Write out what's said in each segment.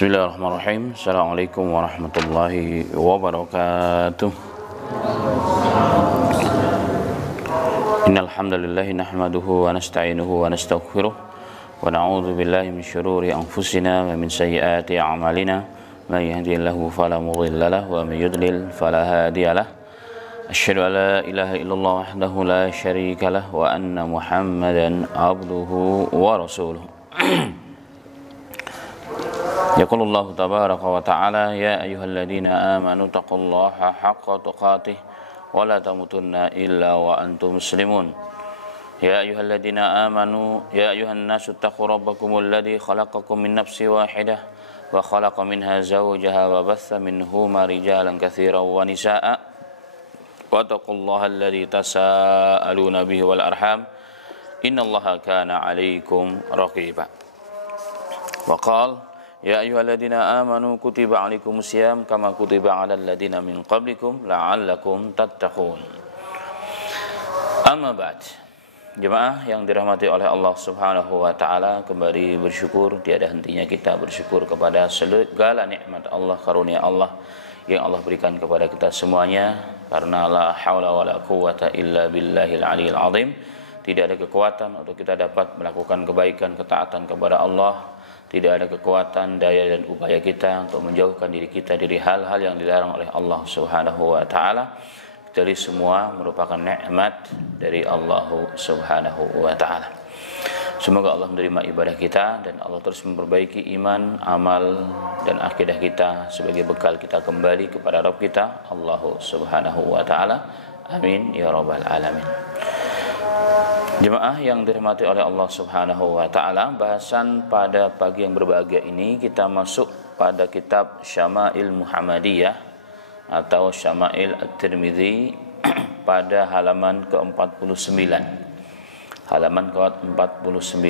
Bismillahirrahmanirrahim. Assalamualaikum warahmatullahi wabarakatuh. Innal hamdalillah nahmaduhu wa nasta'inuhu wa nastaghfiruh wa na'udzu billahi min shururi anfusina wa min sayyiati a'malina. May yahdihillahu fala mudilla lahu wa may yudlil fala hadiya lahu. Asyhadu an la ilaha illallah wahdahu la syarika lahu wa anna Muhammadan abduhu wa rasuluh. Yaqulullahu tabaraka wa ta'ala ya ayyuhalladzina amanu taqullaha haqqa tuqatih wa la tamutunna illa wa antum muslimun. Ya ayyuhalladzina amanu ya ayyuhan nasu taqu rabbakumul ladzi khalaqakum min nafsin wahidah wa khalaqa minha zawjaha wa batha minhuma rijalan katsiran wa nisaa'a wa taqullaha alladzi tasaaluna bihi wal arham innallaha kana 'alaikum raqiba. Wa qala ya ayyuhalladzina amanu kutiba 'alaikumus syiyam kama kutiba 'alal ladzina min qablikum la'allakum tattaqun. Amma ba'd. Jemaah yang dirahmati oleh Allah Subhanahu wa taala, kembali bersyukur, tiada hentinya kita bersyukur kepada segala nikmat Allah, karunia Allah yang Allah berikan kepada kita semuanya, karena la haula wala quwwata illa billahil aliyil azim. Tidak ada kekuatan untuk kita dapat melakukan kebaikan, ketaatan kepada Allah. Tidak ada kekuatan, daya dan upaya kita untuk menjauhkan diri kita dari hal-hal yang dilarang oleh Allah Subhanahu wa taala. Jadi semua merupakan nikmat dari Allah Subhanahu wa taala. Semoga Allah menerima ibadah kita dan Allah terus memperbaiki iman, amal dan akidah kita sebagai bekal kita kembali kepada Rabb kita, Allah Subhanahu wa taala. Amin ya rabbal alamin. Jemaah yang dirahmati oleh Allah Subhanahu wa taala, bahasan pada pagi yang berbahagia ini kita masuk pada kitab Syama'il Muhammadiyah atau Syama'il At-Tirmidzi pada halaman ke-49. Halaman ke-49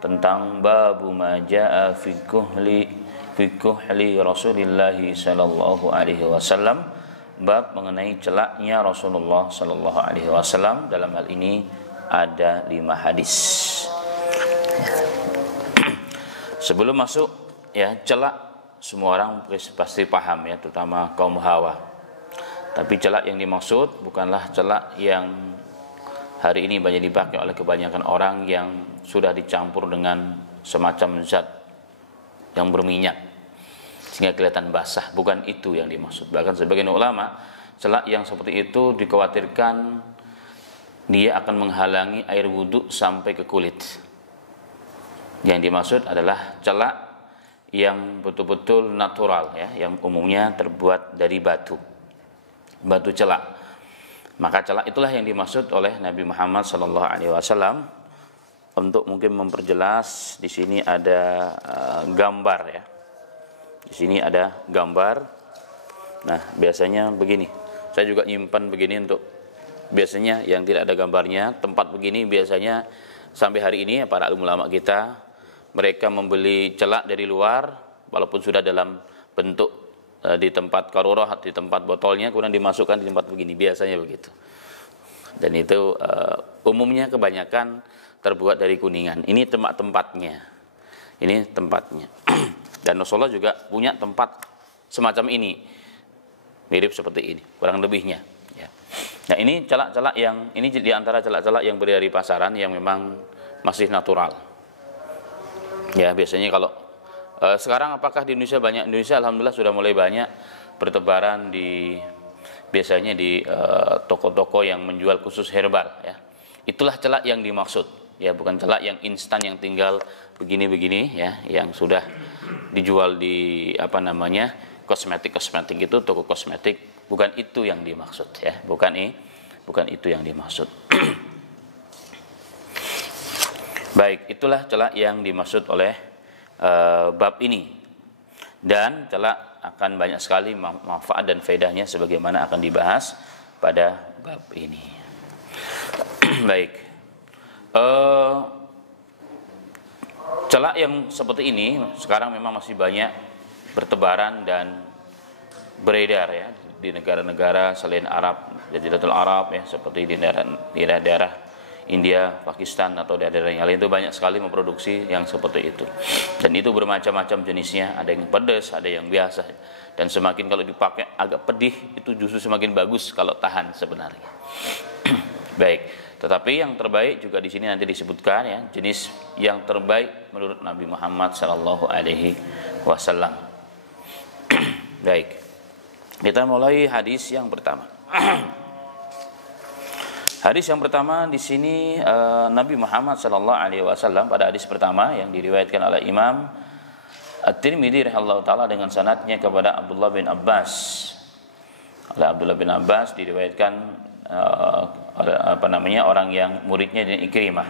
tentang babu ma jaa fi kuhli Rasulillah sallallahu alaihi wasallam, bab mengenai celaknya Rasulullah sallallahu alaihi wasallam. Dalam hal ini ada 5 hadis. Sebelum masuk ya, celak semua orang pasti paham ya, terutama kaum hawa. Tapi celak yang dimaksud bukanlah celak yang hari ini banyak dipakai oleh kebanyakan orang yang sudah dicampur dengan semacam zat yang berminyak sehingga kelihatan basah. Bukan itu yang dimaksud. Bahkan sebagian ulama, celak yang seperti itu dikhawatirkan dia akan menghalangi air wudhu sampai ke kulit. Yang dimaksud adalah celak yang betul-betul natural ya, yang umumnya terbuat dari batu celak. Maka celak itulah yang dimaksud oleh Nabi Muhammad SAW. Untuk mungkin memperjelas, di sini ada gambar ya. Di sini ada gambar. Nah, biasanya begini. Saya juga nyimpan begini untuk biasanya yang tidak ada gambarnya. Tempat begini biasanya sampai hari ini para ulama kita, mereka membeli celak dari luar walaupun sudah dalam bentuk di tempat karurah, di tempat botolnya, kemudian dimasukkan di tempat begini, biasanya begitu. Dan itu umumnya kebanyakan terbuat dari kuningan. Ini tempat-tempatnya. Ini tempatnya. Dan Rasulullah juga punya tempat semacam ini, mirip seperti ini, kurang lebihnya. Nah, ini celak-celak yang ini di antara celak-celak yang beri dari pasaran yang memang masih natural. Ya, biasanya kalau sekarang apakah di Indonesia banyak? Indonesia alhamdulillah sudah mulai banyak bertebaran biasanya di toko-toko yang menjual khusus herbal ya. Itulah celak yang dimaksud. Ya, bukan celak yang instan yang tinggal begini-begini ya, yang sudah dijual di kosmetik itu, toko kosmetik. Bukan itu yang dimaksud ya, bukan itu yang dimaksud. Baik, itulah celak yang dimaksud oleh bab ini. Dan celak akan banyak sekali manfaat dan faedahnya sebagaimana akan dibahas pada bab ini. Baik. Celak yang seperti ini sekarang memang masih banyak bertebaran dan beredar ya di negara-negara selain Arab, Jaziratul Arab ya, seperti di daerah-daerah India, Pakistan atau daerah yang lain itu banyak sekali memproduksi yang seperti itu. Dan itu bermacam-macam jenisnya, ada yang pedas, ada yang biasa. Dan semakin kalau dipakai agak pedih itu justru semakin bagus kalau tahan sebenarnya. Baik, tetapi yang terbaik juga di sini nanti disebutkan ya, jenis yang terbaik menurut Nabi Muhammad sallallahu alaihi wasallam. Baik. Kita mulai hadis yang pertama. Hadis yang pertama di sini Nabi Muhammad sallallahu alaihi wasallam pada hadis pertama yang diriwayatkan oleh Imam At-Tirmidzi rahimahullahu taala dengan sanadnya kepada Abdullah bin Abbas. Oleh Abdullah bin Abbas diriwayatkan orang yang muridnya dari Ikrimah.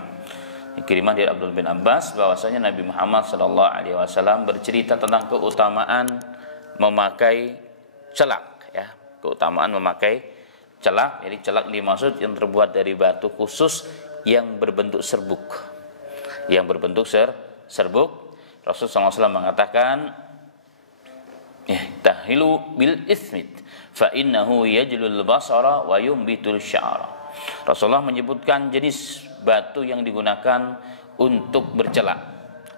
Ikrimah dari Abdullah bin Abbas bahwasanya Nabi Muhammad sallallahu alaihi wasallam bercerita tentang keutamaan memakai celak ya, keutamaan memakai celak. Jadi celak dimaksud yang terbuat dari batu khusus yang berbentuk serbuk. Yang berbentuk serbuk. Rasulullah SAW mengatakan, "Tahilu bil ismit, fa innahu yajlul basara wa yumbitul sya'ra." Rasulullah menyebutkan jenis batu yang digunakan untuk bercelak.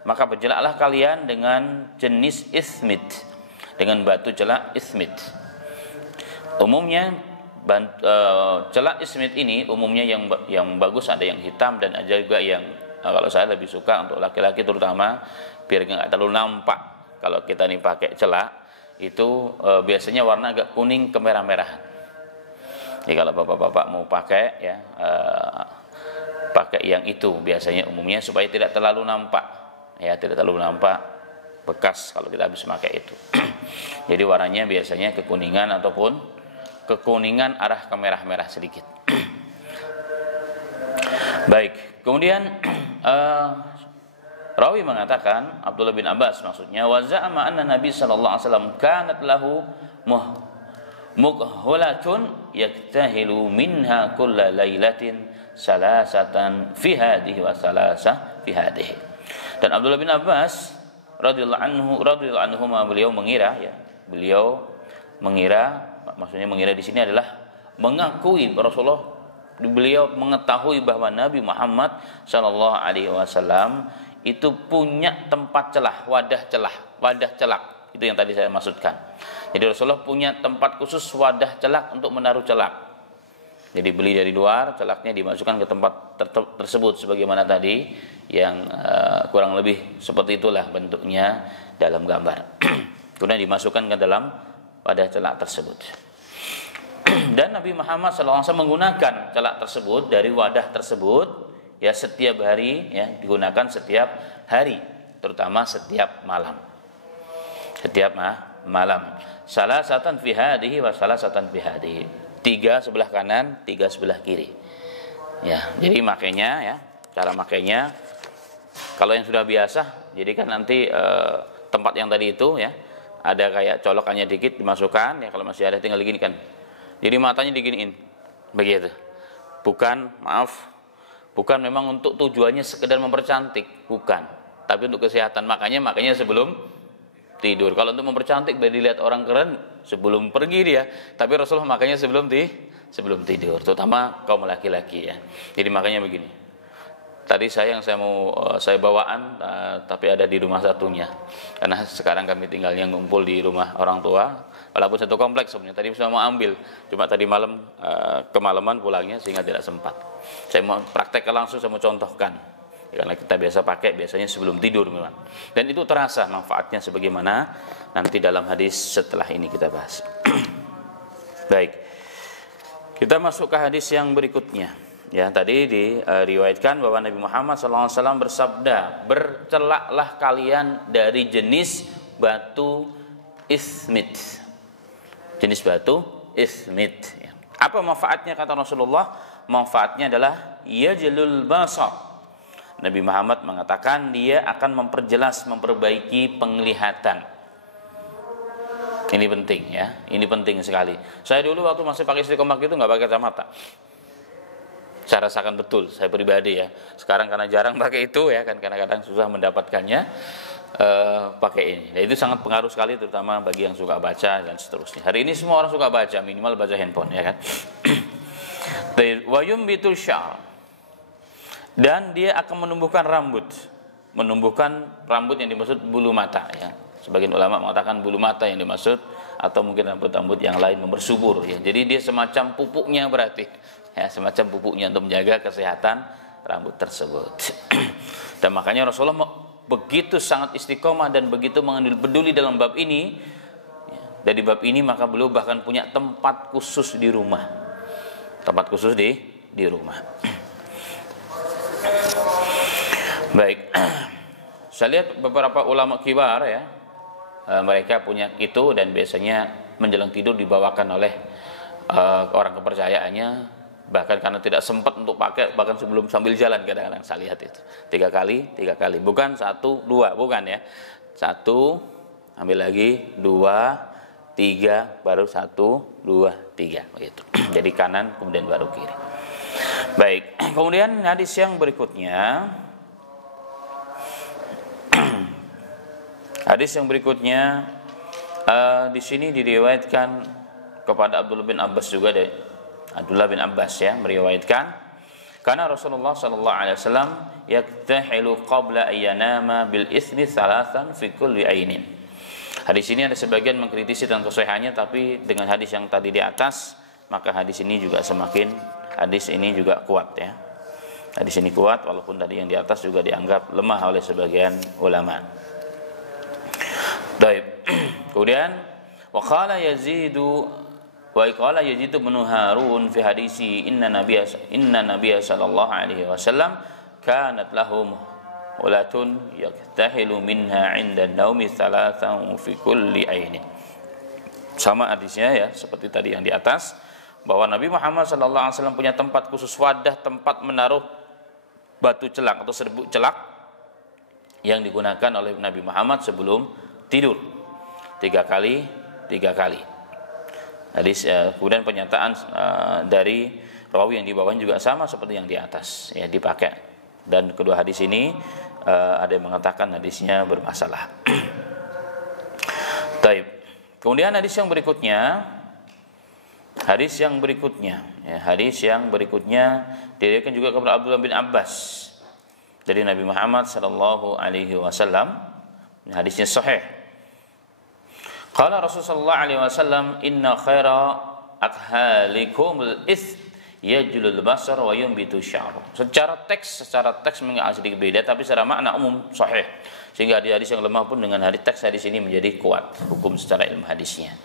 Maka bercelaklah kalian dengan jenis ismit, dengan batu celak ismit. Umumnya celak ismit ini umumnya yang bagus ada yang hitam dan ada juga yang kalau saya lebih suka untuk laki-laki terutama biar nggak terlalu nampak kalau kita nih pakai celak itu biasanya warna agak kuning kemerah-merahan. Jadi kalau bapak-bapak mau pakai ya pakai yang itu biasanya umumnya supaya tidak terlalu nampak ya, tidak terlalu nampak bekas kalau kita habis pakai itu. Jadi warnanya biasanya kekuningan ataupun kekuningan arah ke merah-merah sedikit. Baik, kemudian rawi mengatakan Abdullah bin Abbas maksudnya wa za'ama anna Nabi sallallahu alaihi wasallam kanat lahu mukhulatun yaktahilu minha kulla lailatin salasatan fi hadhihi wa salasah fi hadhihi. Dan Abdullah bin Abbas radhiyallahu anhu beliau mengira ya, maksudnya mengira di sini adalah mengakui Rasulullah, beliau mengetahui bahwa Nabi Muhammad sallallahu alaihi wasallam itu punya tempat celah, wadah celak. Itu yang tadi saya maksudkan. Jadi Rasulullah punya tempat khusus wadah celak untuk menaruh celak. Jadi beli dari luar, celaknya dimasukkan ke tempat tersebut sebagaimana tadi yang kurang lebih seperti itulah bentuknya dalam gambar. Kemudian dimasukkan ke dalam wadah celak tersebut. Dan Nabi Muhammad SAW menggunakan celak tersebut dari wadah tersebut ya setiap hari ya, digunakan setiap hari, terutama setiap malam. Setiap malam. Salasatan fi hadhihi wa salasatan fi hadhihi. 3 sebelah kanan, 3 sebelah kiri. Ya, jadi makainya ya, cara makainya kalau yang sudah biasa, jadi kan nanti tempat yang tadi itu ya ada kayak colokannya dikit dimasukkan ya, kalau masih ada tinggal digini kan. Jadi matanya diginiin. Begitu. Bukan memang untuk tujuannya sekedar mempercantik, bukan. Tapi untuk kesehatan, makanya sebelum tidur. Kalau untuk mempercantik biar dilihat orang keren sebelum pergi dia, tapi Rasulullah makanya sebelum tidur, terutama kaum laki-laki ya. Jadi makanya begini. Tadi saya bawaan tapi ada di rumah satunya. Karena sekarang kami tinggalnya ngumpul di rumah orang tua, walaupun satu kompleks sebenarnya. Tadi saya mau ambil, cuma tadi malam kemalaman pulangnya sehingga tidak sempat. Saya mau praktekkan langsung, saya mau contohkan. Karena kita biasa pakai biasanya sebelum tidur memang. Dan itu terasa manfaatnya sebagaimana nanti dalam hadis setelah ini kita bahas. Baik. Kita masuk ke hadis yang berikutnya. Ya, tadi diriwayatkan bahwa Nabi Muhammad SAW bersabda, bercelaklah kalian dari jenis batu ismit. Jenis batu ismit. Ya. Apa manfaatnya kata Rasulullah? Manfaatnya adalah yajlul basar. Nabi Muhammad mengatakan dia akan memperbaiki penglihatan. Ini penting ya, ini penting sekali. Saya dulu waktu masih pakai istiqomah itu nggak pakai kacamata. Saya rasakan betul, saya pribadi ya. Sekarang karena jarang pakai itu ya, kan kadang-kadang susah mendapatkannya pakai ini. Dan itu sangat pengaruh sekali, terutama bagi yang suka baca dan seterusnya. Hari ini semua orang suka baca, minimal baca handphone ya kan. Wa yumbitul sya'ar. Dan dia akan menumbuhkan rambut yang dimaksud bulu mata ya. Sebagian ulama mengatakan bulu mata yang dimaksud, atau mungkin rambut-rambut yang lain bersubur ya. Jadi dia semacam pupuknya berarti ya, semacam pupuknya untuk menjaga kesehatan rambut tersebut. Dan makanya Rasulullah begitu sangat istiqomah dan begitu mengambil peduli dalam bab ini ya. Dari bab ini maka beliau bahkan punya tempat khusus di rumah. Tempat khusus di rumah. Baik. Saya lihat beberapa ulama kibar ya, mereka punya itu, dan biasanya menjelang tidur dibawakan oleh orang kepercayaannya, bahkan karena tidak sempat untuk pakai, bahkan sebelum sambil jalan kadang-kadang saya lihat itu 3 kali, bukan 1, 2, bukan ya, 1 ambil lagi, 2, 3, baru 1, 2, 3 begitu. Jadi kanan kemudian baru kiri. Baik, kemudian hadis yang berikutnya. Hadis yang berikutnya di sini diriwayatkan kepada Abdullah bin Abbas juga, dari Abdullah bin Abbas ya, meriwayatkan karena Rasulullah sallallahu alaihi wasallam yaktahilu qabla ayyanama bil itsmi thalathan fi kulli ainin. Hadis ini ada sebagian mengkritisi tentang kesahihannya, tapi dengan hadis yang tadi di atas maka hadis ini juga kuat ya. Hadis ini kuat walaupun tadi yang di atas juga dianggap lemah oleh sebagian ulama. Baik. Kemudian wa qala Yazid bin Harun fi hadisi inna nabiyya sallallahu alaihi wasallam kanat lahum ulatun yaktahilu minha 'inda an-naumi thalathan fi kulli ainin. Sama hadisnya ya seperti tadi yang di atas, bahwa Nabi Muhammad sallallahu alaihi wasallam punya tempat khusus, wadah tempat menaruh batu celak atau serbuk celak yang digunakan oleh Nabi Muhammad sebelum tidur 3 kali. Hadis kemudian pernyataan dari rawi yang di bawahnya juga sama seperti yang di atas ya, dipakai. Dan kedua hadis ini ada yang mengatakan hadisnya bermasalah. Taib. Kemudian hadis yang berikutnya diriwayatkan juga kepada Abdullah bin Abbas dari Nabi Muhammad sallallahu alaihi wasallam. Hadisnya sahih. Qala Rasulullah alaihi wasallam inna khaira akhalikumul its yajlul basar wa yumbitu sya'r. Secara teks mengenai sedikit beda, tapi secara makna umum sahih. Sehingga hadis yang lemah pun dengan teks hadis ini menjadi kuat hukum secara ilmu hadisnya.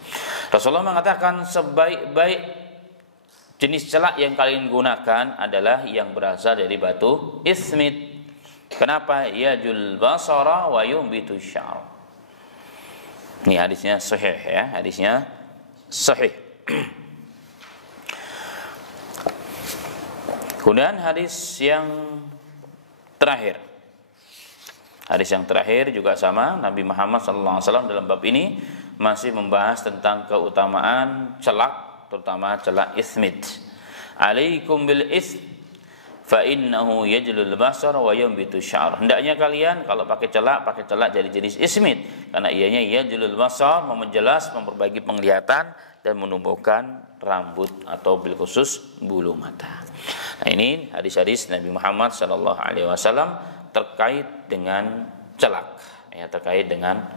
Rasulullah mengatakan sebaik-baik jenis celak yang kalian gunakan adalah yang berasal dari batu ismit. Kenapa? Yajul basara wa yumbitu sya'r. Ini hadisnya sahih ya, hadisnya sahih. Kemudian hadis yang terakhir. Hadis yang terakhir juga sama, Nabi Muhammad SAW dalam bab ini masih membahas tentang keutamaan celak, terutama celak ismit. Alaikum bil ism fa innahu yajlul basar wa yumbitu sya'ar. Hendaknya kalian kalau pakai celak jadi jenis ismit, karena ianya yajlul basar, memperjelas, memperbaiki penglihatan dan menumbuhkan rambut atau bil khusus bulu mata. Nah, ini hadis-hadis Nabi Muhammad sallallahu alaihi wasallam terkait dengan celak ya, terkait dengan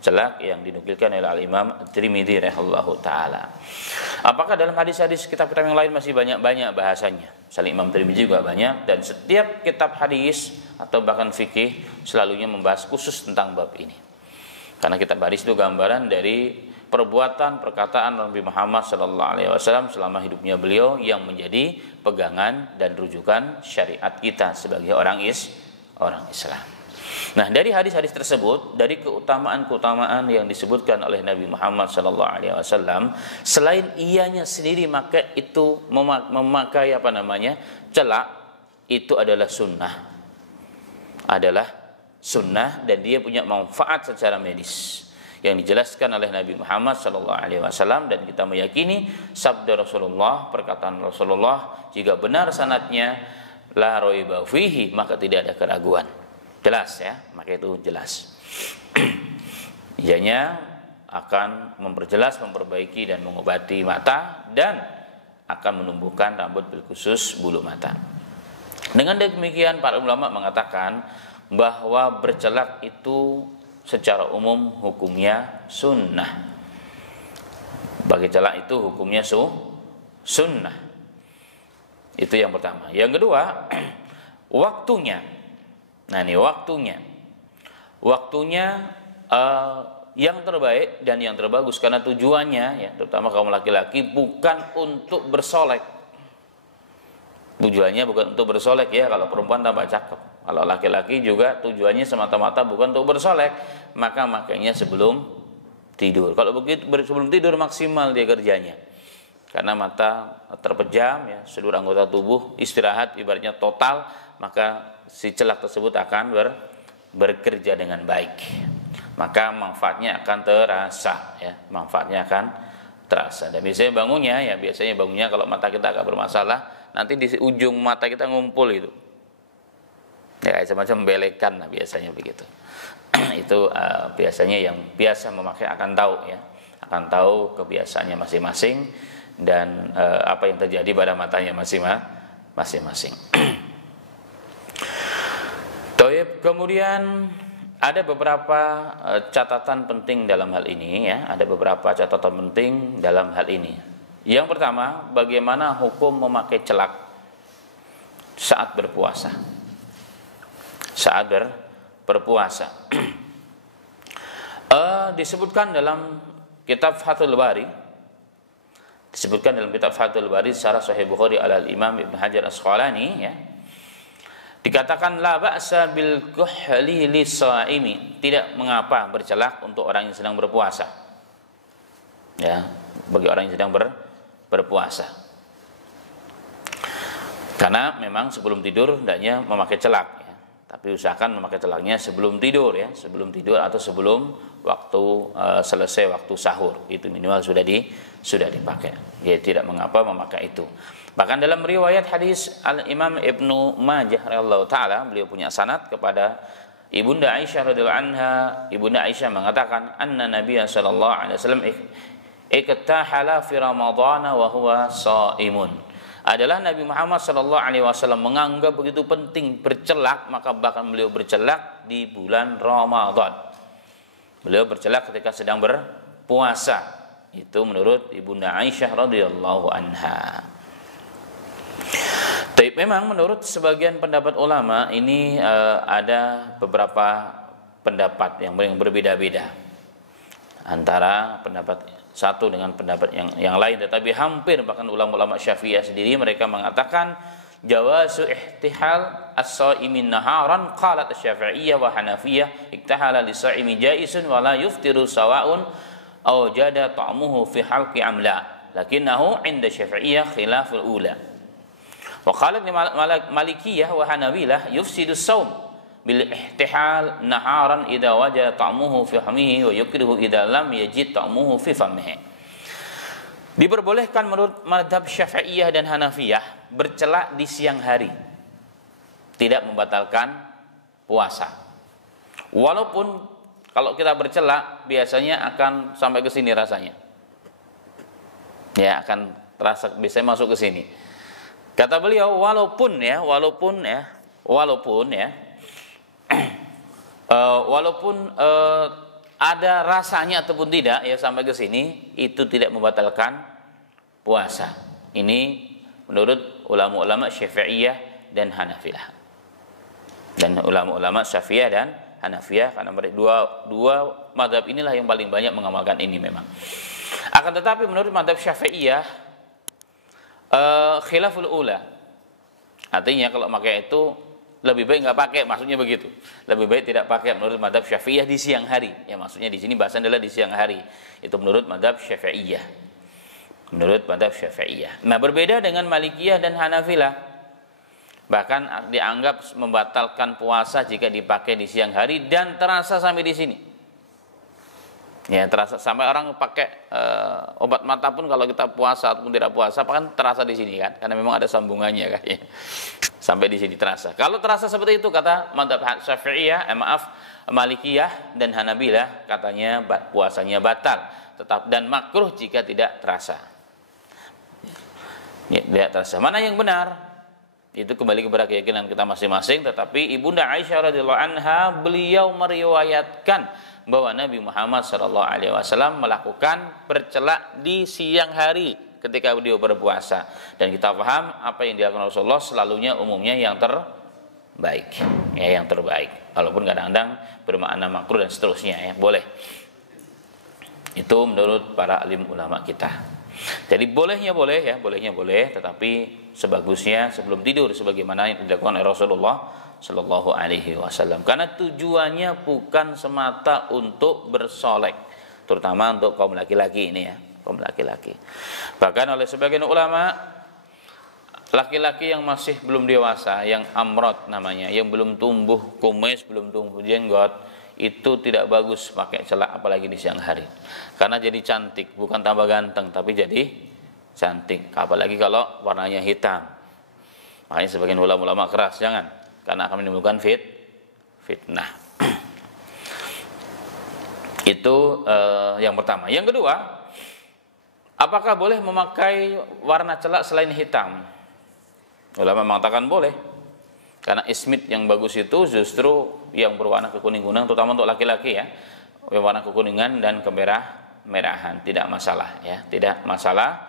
celak yang dinukilkan oleh Al-Imam Tirmidzi rahimahullahu taala. Apakah dalam hadis-hadis kitab-kitab yang lain masih banyak bahasanya? Misalnya Imam Tirmidzi juga banyak, dan setiap kitab hadis atau bahkan fikih selalunya membahas khusus tentang bab ini. Karena kitab hadis itu gambaran dari perbuatan, perkataan Nabi Muhammad sallallahu alaihi wasallam selama hidupnya beliau yang menjadi pegangan dan rujukan syariat kita sebagai orang Islam. Nah, dari hadis-hadis tersebut, dari keutamaan-keutamaan yang disebutkan oleh Nabi Muhammad SAW, selain ianya sendiri memakai celak, itu adalah sunnah, dan dia punya manfaat secara medis yang dijelaskan oleh Nabi Muhammad SAW, dan kita meyakini sabda Rasulullah, perkataan Rasulullah, jika benar sanadnya la raiba fihi, maka tidak ada keraguan. Jelas ya, maka itu jelas. Ianya akan memperjelas, memperbaiki dan mengobati mata, dan akan menumbuhkan rambut bil khusus bulu mata. Dengan demikian para ulama mengatakan bahwa bercelak itu secara umum hukumnya sunnah. Bagi celak itu hukumnya sunnah. Itu yang pertama. Yang kedua, waktunya. Nah, ini waktunya. Waktunya yang terbaik dan yang terbagus, karena tujuannya ya, terutama kaum laki-laki, bukan untuk bersolek. Tujuannya bukan untuk bersolek ya, kalau perempuan tambah cakep. Kalau laki-laki juga tujuannya semata-mata bukan untuk bersolek, maka makanya sebelum tidur. Kalau begitu sebelum tidur maksimal dia kerjanya. Karena mata terpejam ya, seluruh anggota tubuh istirahat ibaratnya total, maka si celak tersebut akan bekerja dengan baik. Maka manfaatnya akan terasa ya, manfaatnya akan terasa. Dan biasanya bangunnya kalau mata kita agak bermasalah, nanti di ujung mata kita ngumpul itu. Ya kayak semacam belekan lah biasanya begitu. Itu biasanya yang biasa memakai akan tahu ya, akan tahu kebiasaannya masing-masing dan apa yang terjadi pada matanya masing-masing. Toib, kemudian ada beberapa catatan penting dalam hal ini ya, ada beberapa catatan penting dalam hal ini. Yang pertama, bagaimana hukum memakai celak saat berpuasa. Saat berpuasa. Disebutkan dalam kitab Fathul Bari. Disebutkan dalam kitab Fathul Bari secara Sahih Bukhari al-Imam Ibnu Hajar Asqalani ya. Dikatakan la ba'sa bil kuhli lis-shaimi, tidak mengapa bercelak untuk orang yang sedang berpuasa. Ya, bagi orang yang sedang berpuasa. Karena memang sebelum tidur hendaknya memakai celak ya. Tapi usahakan memakai celaknya sebelum tidur ya, sebelum tidur atau sebelum waktu selesai waktu sahur. Itu minimal sudah dipakai. Ya, tidak mengapa memakai itu. Bahkan dalam riwayat hadis Al-Imam Ibnu Majah radhiyallahu taala, beliau punya sanad kepada Ibunda Aisyah radhiyallahu anha. Ibunda Aisyah mengatakan anna Nabiy sallallahu alaihi wasallam iktahala fi Ramadan wa huwa shaimun. Adalah Nabi Muhammad sallallahu alaihi wasallam menganggap begitu penting bercelak, maka bahkan beliau bercelak di bulan Ramadan. Beliau bercelak ketika sedang berpuasa. Itu menurut Ibunda Aisyah radhiyallahu anha. Tapi memang menurut sebagian pendapat ulama ini ada beberapa pendapat yang berbeda-beda antara pendapat satu dengan pendapat yang lain, tetapi hampir bahkan ulama-ulama Syafi'iyah sendiri mereka mengatakan jawazu ihtihal as-shaimin naharan. Qalat asy-Syafi'iyah wa Hanafiyah iktahala lis-shaimi jaisun wa la yuftiru sawa'un aw jada ta'muhu fi halqi amla, lakinnahu 'inda Syafi'iyah khilaful ula. Wa qalat Malikiyah wa Hanabilah yufsidu shaum bil ihtihal naharan idza wajada ta'muhu fi famihi wa yukrihu idza lam yajid ta'muhu fi famihi. Diperbolehkan menurut mazhab Syafi'iyah dan Hanafiyah bercelak di siang hari, tidak membatalkan puasa. Walaupun kalau kita bercelak biasanya akan sampai ke sini rasanya. Ya, akan terasa biasanya masuk ke sini. Kata beliau walaupun ada rasanya ataupun tidak ya sampai ke sini, itu tidak membatalkan puasa. Ini menurut ulama-ulama Syafi'iyah dan Hanafilah. Dan ulama-ulama Syafi'iyah dan Hanafiyah, karena mereka dua mazhab inilah yang paling banyak mengamalkan ini memang. Akan tetapi menurut mazhab Syafi'iyah khilaful ula. Artinya kalau pakai itu lebih baik nggak pakai, maksudnya begitu. Lebih baik tidak pakai menurut mazhab Syafi'iyah di siang hari. Ya maksudnya di sini bahasan adalah di siang hari. Itu menurut mazhab Syafi'iyah. Menurut mazhab Syafi'iyah. Nah, berbeda dengan Malikiyah dan Hanafilah. Bahkan dianggap membatalkan puasa jika dipakai di siang hari dan terasa sampai di sini. Ya, terasa sampai orang pakai obat mata pun kalau kita puasa ataupun tidak puasa, kan terasa di sini kan, karena memang ada sambungannya kan. Sampai di sini terasa. Kalau terasa seperti itu kata mazhab Syafi'iyah, Malikiyah dan Hanabilah katanya puasanya batal, tetap dan makruh jika tidak terasa. Ya, tidak terasa. Mana yang benar? Itu kembali kepada keyakinan kita masing-masing, tetapi Ibunda Aisyah radhiyallahu anha beliau meriwayatkan bahwa Nabi Muhammad SAW melakukan bercelak di siang hari ketika beliau berpuasa, dan kita paham apa yang dilakukan Rasulullah selalunya umumnya yang terbaik, ya, yang terbaik, walaupun kadang-kadang bermakna makruh dan seterusnya, ya, boleh. Itu menurut para alim ulama kita. Jadi bolehnya boleh, ya, bolehnya boleh, tetapi sebagusnya sebelum tidur sebagaimana yang dilakukan oleh Rasulullah Shallallahu Alaihi Wasallam. Karena tujuannya bukan semata untuk bersolek, terutama untuk kaum laki-laki ini, ya, kaum laki-laki. Bahkan oleh sebagian ulama, laki-laki yang masih belum dewasa, yang amrot namanya, yang belum tumbuh kumis, belum tumbuh jenggot, itu tidak bagus pakai celak apalagi di siang hari, karena jadi cantik, bukan tambah ganteng tapi jadi cantik, apalagi kalau warnanya hitam. Makanya sebagian ulama-ulama keras, jangan, karena akan menimbulkan fitnah. Itu yang pertama. Yang kedua, apakah boleh memakai warna celak selain hitam? Ulama mengatakan boleh, karena ismit yang bagus itu justru yang berwarna kekuning-kuning, terutama untuk laki-laki, ya, warna kekuningan dan kemerah-merahan, tidak masalah, ya, tidak masalah.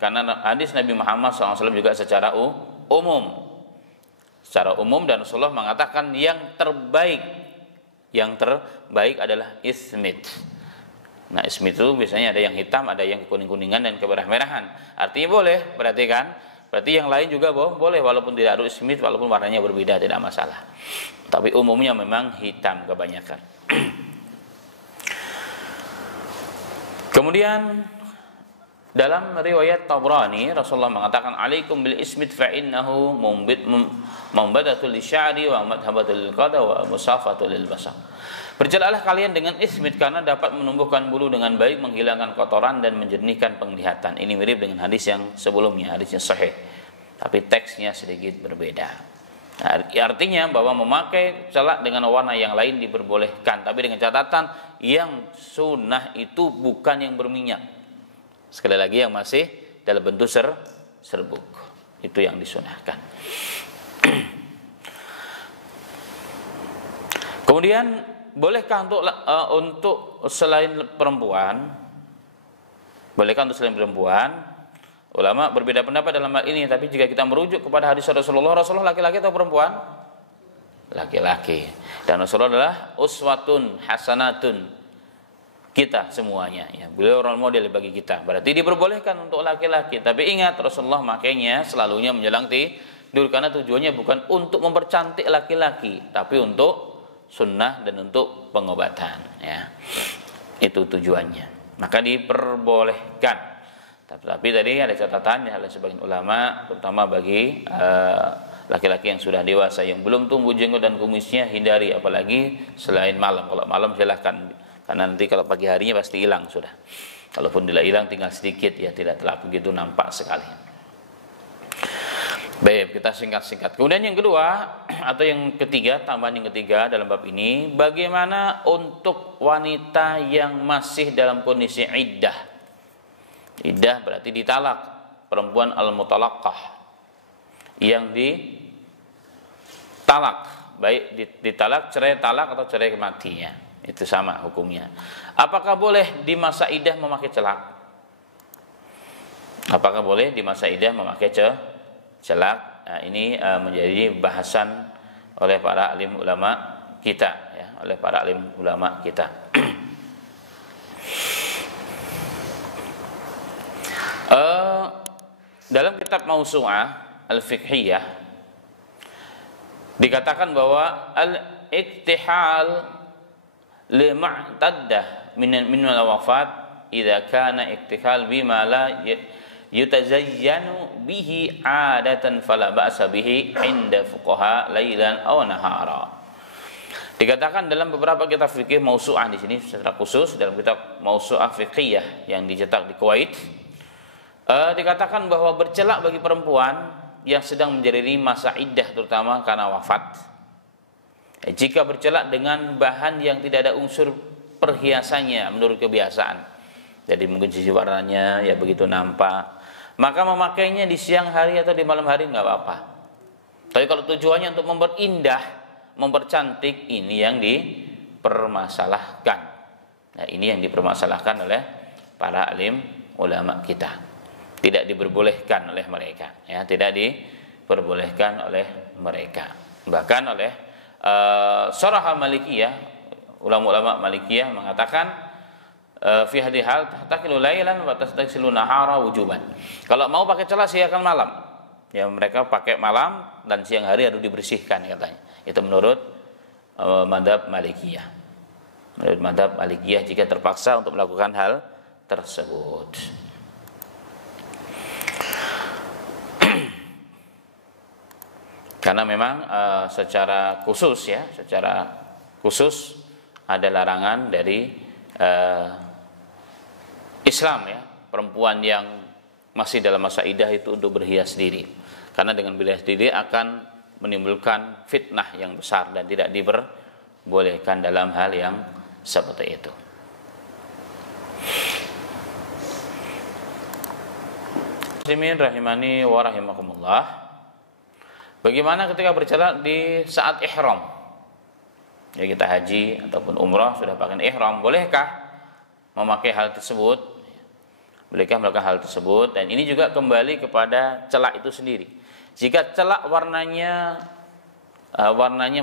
Karena hadis Nabi Muhammad SAW juga secara umum, dan Rasulullah mengatakan yang terbaik adalah ismit. Nah, ismit itu biasanya ada yang hitam, ada yang kekuning-kuningan dan kemerah-merahan. Artinya boleh, berarti kan? Berarti yang lain juga boleh, walaupun tidak ada ismit, walaupun warnanya berbeda, tidak masalah. Tapi umumnya memang hitam kebanyakan. Kemudian dalam riwayat Tabrani, Rasulullah mengatakan, "Alaikum bil ismit fa innahu mumbadatul lisya'ri wa madhabatul qada wa musafatul lil basar." Bercelaklah kalian dengan ismit karena dapat menumbuhkan bulu dengan baik, menghilangkan kotoran dan menjernihkan penglihatan. Ini mirip dengan hadis yang sebelumnya, hadisnya sahih, tapi teksnya sedikit berbeda. Nah, artinya bahwa memakai celak dengan warna yang lain diperbolehkan, tapi dengan catatan yang sunnah itu bukan yang berminyak. Sekali lagi, yang masih dalam bentuk serbuk, itu yang disunahkan. Kemudian bolehkah untuk selain perempuan? Bolehkah untuk selain perempuan? Ulama berbeda pendapat dalam hal ini, tapi jika kita merujuk kepada hadis Rasulullah laki-laki atau perempuan? Laki-laki. Dan Rasulullah adalah uswatun hasanatun kita semuanya, ya. Beliau role model bagi kita. Berarti diperbolehkan untuk laki-laki. Tapi ingat, Rasulullah makanya selalunya menjelang tidur, karena tujuannya bukan untuk mempercantik laki-laki, tapi untuk sunnah dan untuk pengobatan, ya. Itu tujuannya. Maka diperbolehkan. Tapi tadi ada catatan, ya, oleh sebagian ulama, terutama bagi laki-laki yang sudah dewasa, yang belum tumbuh jenggot dan kumisnya, hindari, apalagi selain malam. Kalau malam silahkan, karena nanti kalau pagi harinya pasti hilang sudah. Kalaupun tidak hilang, tinggal sedikit, ya, tidak telah begitu nampak sekali. Baik, kita singkat-singkat. Kemudian yang kedua atau yang ketiga, tambahan yang ketiga dalam bab ini, bagaimana untuk wanita yang masih dalam kondisi iddah. Iddah berarti ditalak, perempuan al-mutalaqqah yang ditalak, baik ditalak, cerai talak atau cerai kematinya, itu sama hukumnya. Apakah boleh di masa iddah memakai celak? Apakah boleh di masa iddah memakai celak? Nah, ini menjadi bahasan oleh para alim ulama kita, ya, oleh para alim ulama kita. Dalam kitab Mausu'ah al-Fiqhiyah dikatakan bahwa al-iktihal lima'taddah min al-wafat idza kana iktihal bima la yutazayyanu bihi 'adatan fala ba'sa bihi 'inda fuqaha lailan aw nahara. Dikatakan dalam beberapa kitab fikih Mausu'ah, di sini secara khusus dalam kitab Mausu'ah Fiqhiyah yang dicetak di Kuwait, dikatakan bahwa bercelak bagi perempuan yang sedang menjalani masa iddah, terutama karena wafat, jika bercelak dengan bahan yang tidak ada unsur perhiasannya menurut kebiasaan, jadi mungkin sisi warnanya ya begitu nampak, maka memakainya di siang hari atau di malam hari nggak apa-apa. Tapi kalau tujuannya untuk memperindah, mempercantik, ini yang dipermasalahkan. Nah, ini yang dipermasalahkan oleh para alim ulama kita. Tidak diperbolehkan oleh mereka, ya, tidak diperbolehkan oleh mereka. Bahkan oleh Syarah Malikiyah, ulama-ulama Malikiyah mengatakan fi hadhihi hal tahtaqilu lailan wa tastaghsilu nahara wujuban. Kalau mau pakai celak siangkan malam, ya mereka pakai malam dan siang hari harus dibersihkan katanya. Itu menurut mazhab Malikiyah. Menurut mazhab Malikiyah jika terpaksa untuk melakukan hal tersebut. Karena memang secara khusus ada larangan dari Islam, ya, perempuan yang masih dalam masa idah itu untuk berhias diri. Karena dengan berhias diri akan menimbulkan fitnah yang besar dan tidak diperbolehkan dalam hal yang seperti itu. Muslimin rahimani wa rahimakumullah. Bagaimana ketika berjalan di saat ihram? Ya, kita haji ataupun umrah sudah pakai ihram, bolehkah memakai hal tersebut? Bolehkah melakukan hal tersebut? Dan ini juga kembali kepada celak itu sendiri. Jika celak warnanya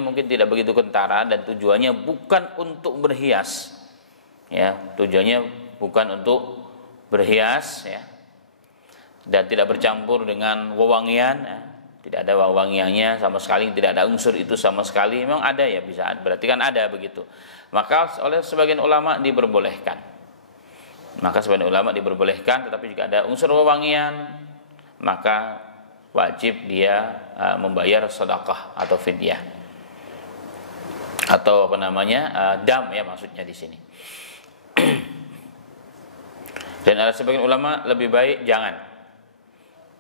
mungkin tidak begitu kentara dan tujuannya bukan untuk berhias, ya, tujuannya bukan untuk berhias, ya, dan tidak bercampur dengan wewangian, ya, tidak ada wangiannya sama sekali, tidak ada unsur itu sama sekali. Memang ada, ya, bisa, berarti kan ada begitu. Maka oleh sebagian ulama diperbolehkan. Tetapi jika ada unsur wewangian, maka wajib dia membayar sedekah atau fidyah. Atau dam, ya, maksudnya di sini. Dan ada sebagian ulama lebih baik jangan.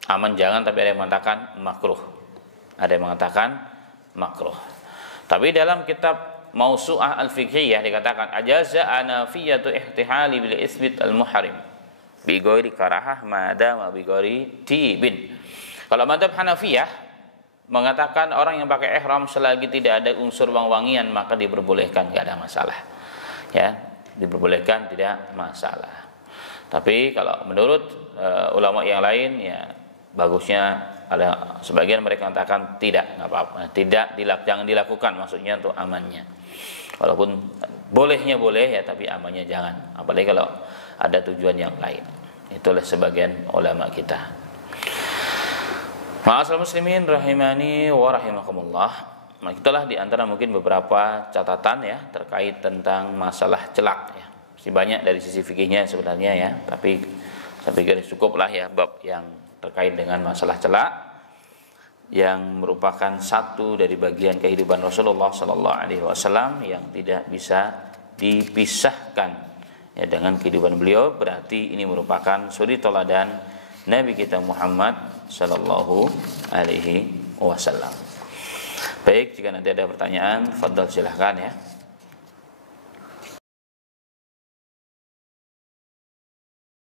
Aman jangan, tapi ada yang mengatakan makruh. Tapi dalam kitab Mausu'ah al-Fiqhiyah dikatakan ajaza anafiyatu ihtihali bil isbit al-muhrim bi ghairi karahah madama bi ghairi tibin. Kalau mazhab Hanafiyah mengatakan orang yang pakai ihram selagi tidak ada unsur wangian maka diperbolehkan, tidak ada masalah. Ya, diperbolehkan, tidak masalah. Tapi kalau menurut ulama yang lain, ya, bagusnya ada sebagian mereka mengatakan tidak, nggak apa-apa, jangan dilakukan, maksudnya untuk amannya. Walaupun bolehnya boleh, ya, tapi amannya jangan. Apalagi kalau ada tujuan yang lain. Itulah sebagian ulama kita. Ma'asal muslimin rahimani wa rahimakumullah. Nah, itulah di antara mungkin beberapa catatan, ya, terkait tentang masalah celak, ya. Masih banyak dari sisi fikihnya sebenarnya, ya, tapi saya pikir cukuplah, ya, bab yang terkait dengan masalah celak yang merupakan satu dari bagian kehidupan Rasulullah sallallahu alaihi wasallam yang tidak bisa dipisahkan, ya, dengan kehidupan beliau. Berarti ini merupakan suri teladan Nabi kita Muhammad sallallahu alaihi wasallam. Baik, jika nanti ada pertanyaan, fadhal silahkan, ya.